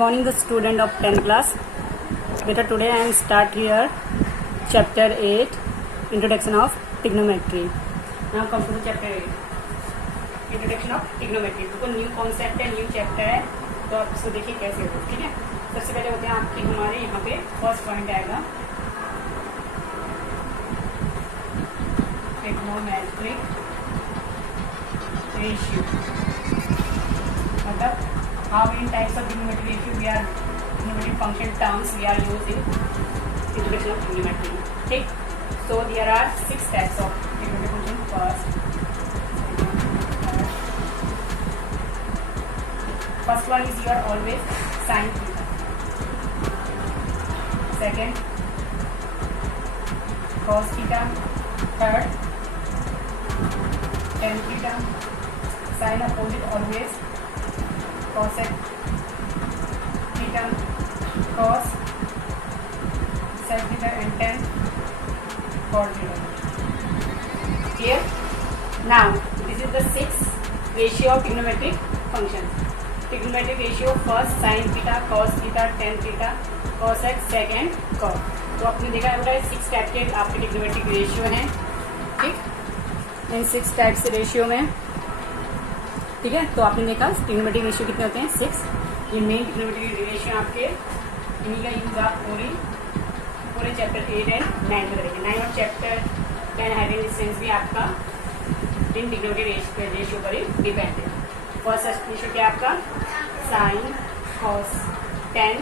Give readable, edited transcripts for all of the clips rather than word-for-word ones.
morning, the student of 10th class. Beta, today I am start here chapter 8, introduction of trigonometry. Now come to the chapter 8, introduction of trigonometry. तो new concept है, new chapter है, तो आप इसको देखिए कैसे हो. ठीक है, सबसे पहले होते हैं आपके हमारे यहाँ पे फर्स्ट पॉइंट आएगा ट्रिग्नोमेट्रिक रेशियो. मतलब how many types of trigonometric ratio we are trigonometric function terms we are using introduction of trigonometry. Okay, so there are 6 types of trigonometric function. First one is your always sin theta. Second, cos theta. Third, tan theta. Sin opposite always cosec theta, cos sec theta and tan cot theta. Here now this is the 6 ratio of trigonometric functions. Trigonometric ratio first sin theta, cos theta, tan theta, cosec, sec and cot. तो आपने देखा होगा 6 type के आपके trigonometric ratio हैं. ठीक, इन 6 type से ratio में, ठीक है, तो आपने देखा ट्रिग्नोमेट्रिक रेशियो कितने होते हैं 6. ये मेन ट्रिग्नोमेट्रिक रेशियो आपके इन्हीं का यूज आप पूरे चैप्टर 8 एंड 9 में करेंगे. 9 और चैप्टर 10 हाइट एंड डिस्टेंस भी आपका इन ट्रिग्नोमेट्रिक रेशियो पर ही डिपेंड है. फर्स्ट रेशियो क्या आपका sign, cos, ten,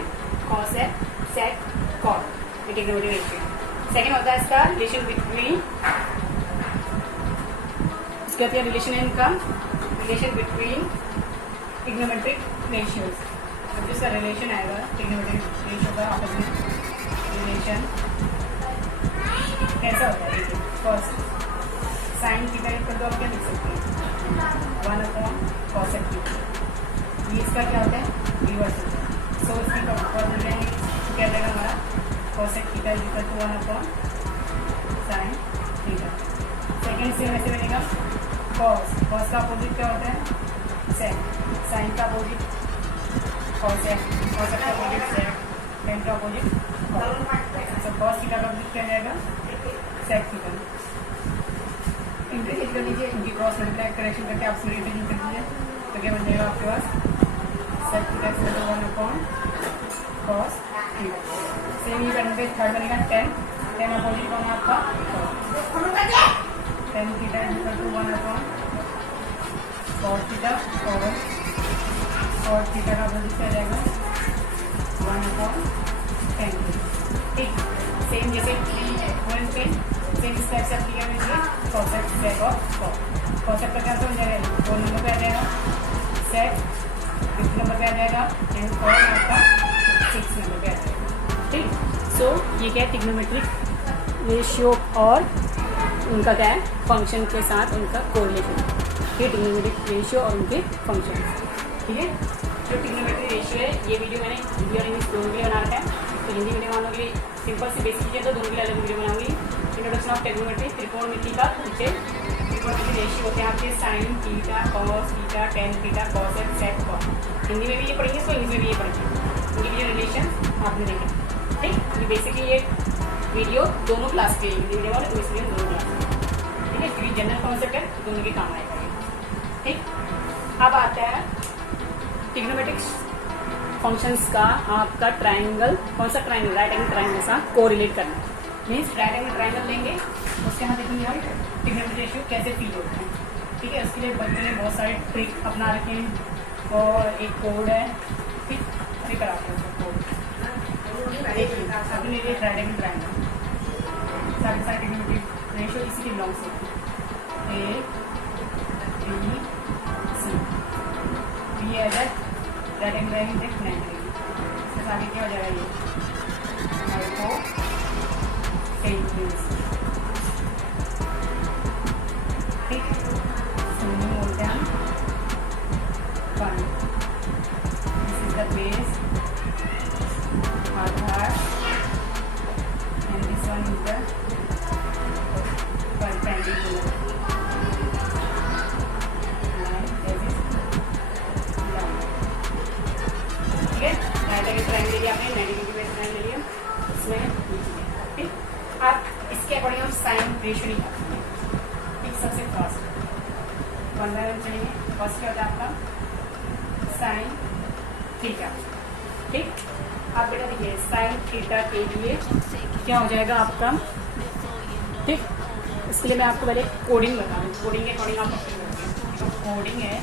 cosec, sec, cot, ये ट्रिग्नोमेट्रिक रेशियो. सेकेंड होता है इसका रिलेशन बिटवीन, इसके बाद रिलेशन है इनका रिलेशन बिटवीन ट्रिग्नोमेट्रिक रेशियोज. अब जिसका रिलेशन आएगा ट्रिग्नोमेट्रिक रेशियो का आपस में रिलेशन कैसा होता है. देखिए first sine theta equal to आप क्या लिख सकते हैं 1/cosec थीटा. ये इसका क्या होता है रिवर्स होता है. सो इसकी फॉर्मूला लेंगे तो क्या जाएगा हमारा cosec theta equal to 1/sin theta. Second same ऐसे बनेगा cos का अपोजिट क्या होता है sec, sin का अपोजिट cosec, cosec का अपोजिट sec, tan का अपोजिट cot. तो cos थीटा का अपोजिट क्या जाएगा sec थीटा. इंटीग्रेट कर लीजिए, इनकी क्रॉस मल्टीप्लाई करेक्शन करके आप इसमें इंटीग्रेट कर लीजिए तो क्या बन जाएगा आपके पास sec theta equal to 1/cos theta. Same ये करने पे थर्ड बनेगा tan अपोजिट कौन है आपका tan theta equal to 1/cos theta और cos थीटा का अपोजिट क्या जाएगा 1/tan. ठीक, सेम जैसे सेम स्टेप से अप्लाई करेंगे cosec, sec और cot. cosec का क्या हो जाएगा 4 नंबर पे आ जाएगा, sec 5 नंबर पे आ जाएगा एंड cot आपका 6 नंबर पे आ जाएगा. ठीक, सो ये क्या है ट्रिग्नोमेट्रिक रेशियो और उनका क्या है फंक्शन के साथ उनका कोरिलेशन. ये ट्रिग्नोमेट्रिक रेशियो और उनके फंक्शन. ठीक है, जो ट्रिग्नोमेट्रिक रेशियो है ये वीडियो मैंने हिंदी और इंग्लिश दोनों के लिए बना रखा है. तो हिंदी मीडियम वालों के लिए सिंपल सी बेसिक चीज़ें तो दोनों के लिए अलग वीडियो बनाऊंगी. इंट्रोडक्शन ऑफ ट्रिग्नोमेट्री, त्रिकोणमिति का नीचे त्रिकोणमिति रेशियो होते हैं आपके sine theta, cos theta, tan theta, cosec, sec, cot. Hindi में भी ये पढ़ेंगे, इसको इंग्लिश में भी ये पढ़ेंगे. उनके लिए रिलेशन आपने देखे. ठीक, ये बेसिकली ये वीडियो दोनों क्लास के हिंदी मीडियम और इंग्लिश मीडियम दोनों क्लास. ठीक है, क्योंकि जनरल कॉन्सेप्ट है दोनों के काम आएगा. ठीक, अब आता है ट्रिग्नोमेट्रिक फंक्शंस का आपका ट्राइंगल. कौन सा ट्राइंगल? राइट एंगल ट्राइंगल के साथ कोरिलेट करना. मीन्स राइट एंगल ट्राइंगल लेंगे उसके यहाँ देखेंगे हम ट्रिग्नोमेट्रिक रेशियो कैसे फील होते हैं. ठीक है, उसके लिए बच्चों ने बहुत सारे ट्रिक अपना रखे हैं और एक कोड है. ठीक, ट्रिक कराते हैं उसको कोड. देखिए अपने लिए राइट एंगल ट्राइंगल सारे सारे ट्रिग्नोमेट्रिक रेशियो इसी के बिलोंग से A, B, C. ये है राइट एंगल ट्राइंगल देख 90 डिग्री. इसके आगे क्या हो जाएगा ये हाइपोटेन्यूज. ठीक, more than 1. This is the base, Aadhaar, and this one is the perpendicular. Line, that is line. ठीक है, रेशो निकालना है। ठीक, सबसे फर्स्ट 1 बाय 1 चलेंगे। फर्स्ट क्या होता है आपका साइन थीटा। ठीक, आप बेटा देखिए साइन थीटा के लिए क्या हो जाएगा आपका। ठीक, इसके लिए मैं आपको पहले कोडिंग बता दूँ। कोडिंग के अकॉर्डिंग आप अपनी करते हैं। तो कोडिंग है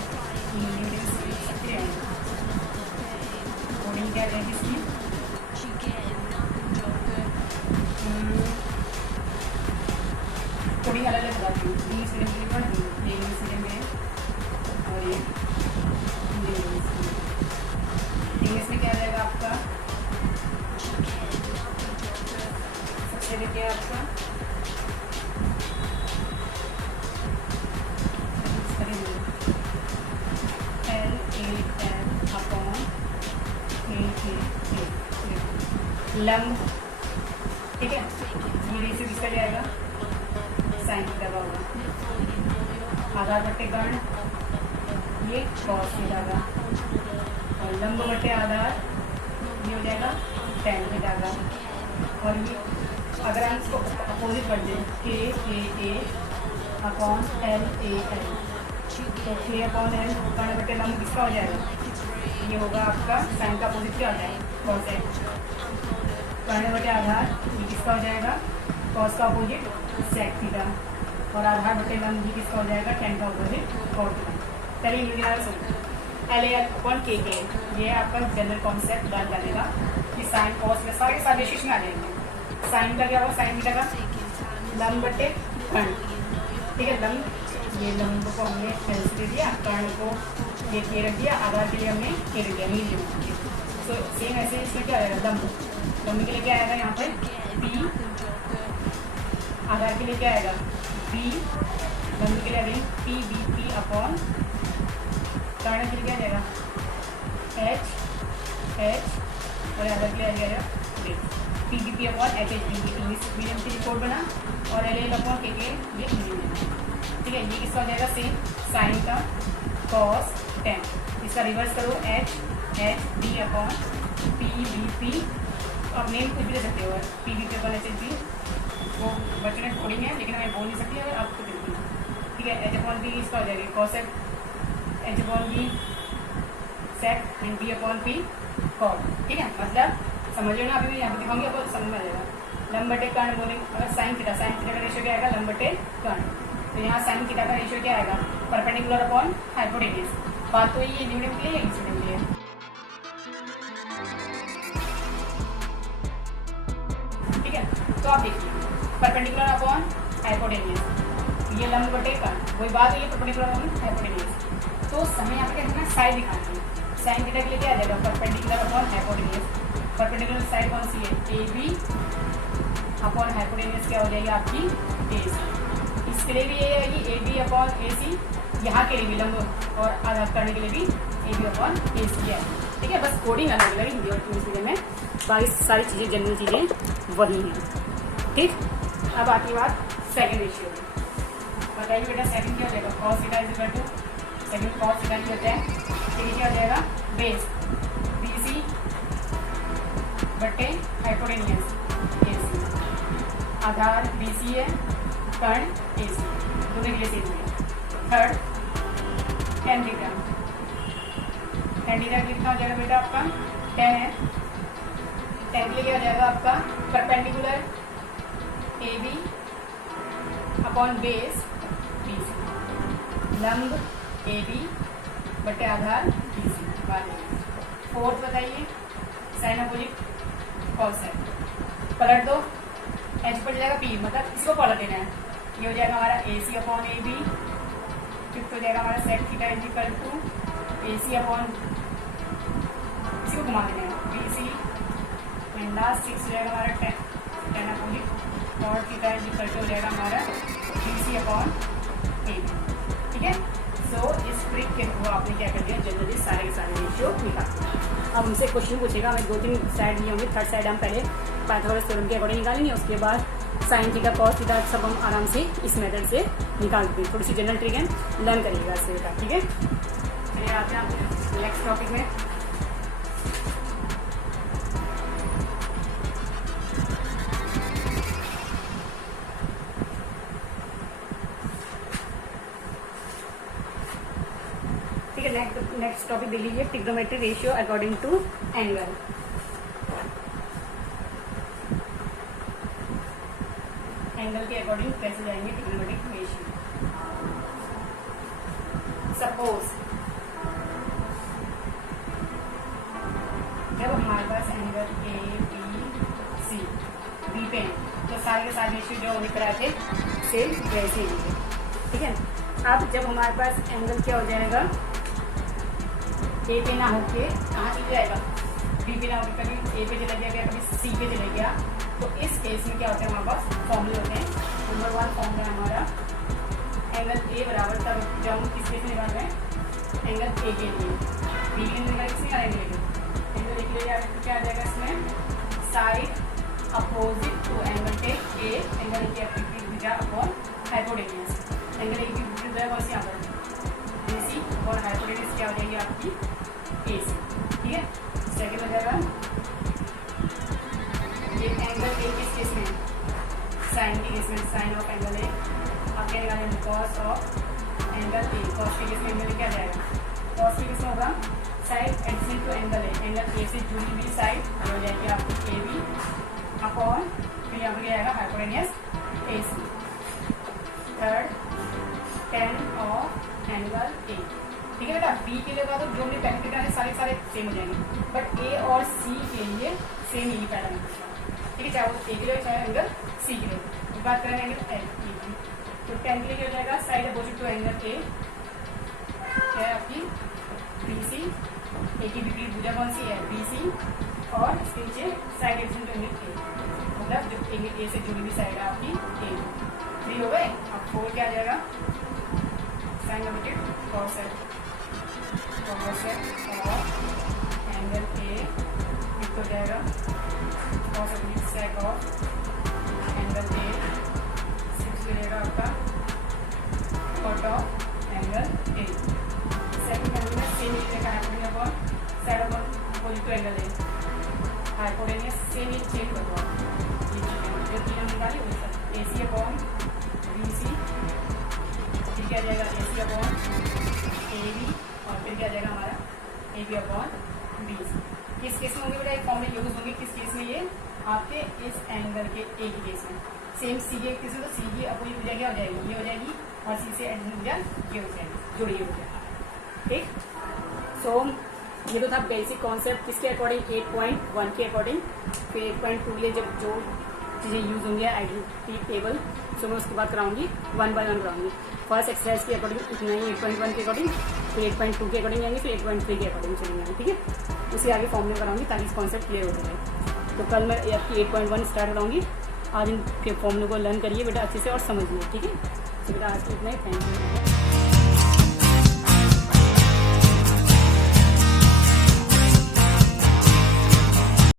कोडिंग क्या रहेगी इसकी, कोडिंग अलग अलग बताती हूँ। इंग्लिश मीडियम के लिए पढ़ दूँ, ये इंग्लिश मीडियम में और ये इंग्लिश में क्या रहेगा आपका। सबसे देखिए आपका लंब। ठीक है, ये रेशो किसका जाएगा, साइन थीटा का होगा। आधार बट्टे कर्ण ये कॉस थीटा का, और लंब बट्टे आधार ये हो जाएगा टेन थीटा का। और ये अगर हम इसको अपोजिट कर दें के ए अपॉन एल ए एल, तो के अपॉन एल कर्ण बट्टे लंब किसका हो जाएगा, ये होगा आपका साइन का अपोजिट क्या हो जाएगा कॉस एक्स। कर्ण बटे आधार ये किसका हो जाएगा, कॉस का अपोजिट सेक थीटा, और आधार बटे लंब ये किसका हो जाएगा, टेन का अपोजिट कॉट थीटा। चलिए न्यूमेरिकल सुनो, एल ए एल अपॉन के ये आपका जनरल कॉन्सेप्ट बन जाएगा कि साइन कॉस में सारे रेशियो में आ जाएंगे। साइन का क्या होगा, साइन थीटा का लंब बटे कर्ण। ठीक है, लंब ये लंब को हमने एल से दे दिया, कर्ण को ये के रख दिया, आधार के लिए हमने के रख दिया मीडियम। तो सेम ऐसे इसमें क्या आएगा, लंब के लिए क्या आएगा यहाँ पे पी, आधार के लिए क्या आएगा बी, लंब के लिए again P B P upon, कर्ण के लिए क्या जाएगा एच एच, और आधार के लिए आ जाएगा P B P upon H H B. English medium की रिपोर्ट बना, और एल एल अपॉन के ये मीडियम। ठीक है, ये किसका हो जाएगा सेम साइन का कॉस टेन। इसका रिवर्स करो H H B upon P B P, आप नेम कुछ भी दे सकते हो, P B P upon H H B. वो बच्चों ने कोडिंग है लेकिन हमें बोल नहीं सकती अगर आपको देखती है। ठीक है, एच अपॉन बी इसका हो जाएगा cosec, H upon B sec and B upon P cot. ठीक है, मतलब समझ लो ना, अभी मैं यहाँ पे दिखाऊंगी आपको समझ में आ जाएगा। लंब बटे कर्ण बोले अगर साइन थीटा का रेशियो क्या आएगा, लंब बटे कर्ण। तो यहाँ साइन थीटा का रेशियो क्या आएगा, परपेंडिकुलर अपॉन हाइपोटेन्यूज। बात तो ये मीडियम के लिए इंग्लिश मीडियम के लिए। ठीक है, तो आप देखिए परपेंडिकुलर अपॉन हाइपोटेन्यूज, ये लंब बटे कर्ण, वही बात है, ये परपेंडिकुलर अपॉन हाइपोटेन्यूज। तो हमें यहाँ पे क्या करना है, साइड दिखानी है। साइन थीटा के लिए क्या आ जाएगा, perpendicular upon hypotenuse. Perpendicular side कौन सी है, ए बी अपॉन हाइपोटेन्यूज क्या हो जाएगी आपकी ए सी। इसके लिए भी ये आएगी ए बी अपॉन ए सी, यहाँ के लिए भी लंब और आधार करने के लिए भी ए बी अपॉन ए सी है। ठीक है, बस कोडिंग अलग अलग हिंदी और इंग्लिश मीडियम में, बाकी सारी चीज़ें जनरल चीज़ें वही हैं। ठीक, अब आती बात सेकंड रेशियो में। बताइए बेटा सेकंड क्या हो जाएगा, cos theta is equal to, second cos theta क्या होता है, ये क्या हो जाएगा बेस बी सी बटे hypotenuse A C, Aadhaar B सी है, कर्ण ए सी, दोनों के लिए सेम है। Third tan theta, tan theta कितना हो जाएगा बेटा आपका 10 है। 10 के लिए क्या हो जाएगा आपका perpendicular A B upon base B C, लंब ए बी बटे आधार बी सी। फोर्थ बताइए साइन अपोजिट कॉसेक, पलट दो, एच पर जाएगा पी, मतलब इसको पलट देना है। ये हो जाएगा हमारा A C upon A B, fifth हो जाएगा हमारा sec theta is equal to A C upon, इसी को घुमा देना है B C, and last six हो जाएगा हमारा tan opposite cot theta is equal to हो जाएगा हमारा B C upon A B. ठीक है, सो इस ट्रिक के थ्रू आपने क्या कर दिया, जनरली सारे के सारे रेशियो निकाल। अब हमसे क्वेश्चन पूछेगा, हमें 2-3 साइड दिए होंगे, थर्ड साइड हम पहले पाइथागोरस थ्योरम के अकॉर्डिंग निकालेंगे, उसके बाद साइन थीटा कॉस थीटा सब हम आराम से इस मेथड से निकालते हैं। थोड़ी सी जनरल ट्रिक है, लर्न करिएगा इससे बेटा। ठीक है, चलिए आते हैं आप नेक्स्ट टॉपिक में। नेक्स्ट टॉपिक देख लीजिए, trigonometry ratio according to angle. Angle के अकॉर्डिंग कैसे जाएंगे ट्रिग्नोमेट्रिक रेशियो। सपोज जब हमारे पास angle A B C B पे है तो सारे के सारे रेशियो जो लिख रहे थे सेम वैसे ही लिखे, ठीक है। अब जब हमारे पास एंगल क्या हो जाएगा, ए पे ना होके कहाँ चल जाएगा, बी पे ना होकर कभी ए पे चला गया, कभी सी पे चले गया, तो इस केस में क्या होता है, हमारे पास फॉर्मूले होते हैं। नंबर 1 फॉर्मूला है हमारा एंगल ए बराबर, तब जब हम किस केस में निकाल रहे हैं एंगल ए के लिए, बी के निकाल किस निकालेंगे एंगल ए के लिए क्या आ जाएगा, इसमें side opposite to angle take A, angle A की एप्लीकेशन भुजा अपॉन हाइपोटेन्यूज, एंगल ए की भुजा बस यहाँ पर एसी और हाइपोटेन्यूज क्या हो जाएगी आपकी एसी, ठीक है। सेकंड हो जाएगा ये एंगल ए किस केस में, साइन के केस में, साइन ऑफ एंगल ए आप क्या निकालेंगे, cos of angle A, cos के केस में एंगल क्या जाएगा, कॉस के केस में होगा side adjacent to angle A, angle A से जुड़ी हुई साइड हो जाएगी आपकी ए बी अपॉन फिर यहाँ पर आएगा hypotenuse A C. Third tan of angle A, ठीक है बेटा। बी के लिए तो जो हमने पहले देखा है सारे सेम हो जाएंगे, बट ए और सी के लिए सेम ही पैटर्न है, ठीक है, चाहे वो ए के लिए चाहे एंगल सी के लिए। बात करेंगे एंगल एल की, तो 10 के लिए क्या हो जाएगा, side opposite to angle A क्या है आपकी बी सी, ए की विपरीत भुजा कौन सी है बी सी, और इसके नीचे side adjacent to angle A, मतलब जो एंगल ए से जुड़ी हुई साइड है आपकी ए। 3 हो गए। अब 4 क्या आ जाएगा, साइन ऑफ कॉसेक और एंगल ए हो जाएगा cosec sec of angle A, 6 मिलेगा आपका cot of angle A. Second angle में सेम मिलेगा hypotenuse upon side opposite to angle A, hypotenuse same ही चेंज कर दो जो 3 हम निकाली वही ए सी अपॉन बी सी, फिर क्या जाएगा ए सी अपॉन ए बी, और फिर क्या जाएगा हमारा A B upon B C. किस केस में होंगे बेटा, एक फॉर्मूले यूज होंगे किस केस में, ये आपके इस एंगल के ए के केस में। सेम सी के केस में तो सी की अपोजिट भुजा क्या हो जाएगी, ये हो जाएगी, और सी से एडजेसेंट भुजा ये हो जाएगी, जोड़िए हो जाएगा, ठीक। सो ये तो था बेसिक कॉन्सेप्ट किसके अकॉर्डिंग, 8.1 के अकॉर्डिंग। फिर 8.2 के लिए जब जो चीज़ें यूज होंगी आइडेंटिटी टेबल, सो मैं उसके बाद कराऊंगी 1 by 1 कराऊंगी। फर्स्ट एक्सरसाइज के अकॉर्डिंग इतना ही 8.1 के अकॉर्डिंग, फिर 8.2 के अकॉर्डिंग जाएंगे, फिर 8.3 के अकॉर्डिंग चलेंगे, ठीक है। उसे आगे फॉर्मूले कराऊंगी ताकि कॉन्सेप्ट क्लियर हो जाए। तो कल मैं आपकी 8.1 स्टार्ट कराऊंगी। आज इनके फॉर्मूले को लर्न करिए बेटा अच्छे से और समझिए, ठीक है। तो बेटा आज के इतना ही, थैंक यू।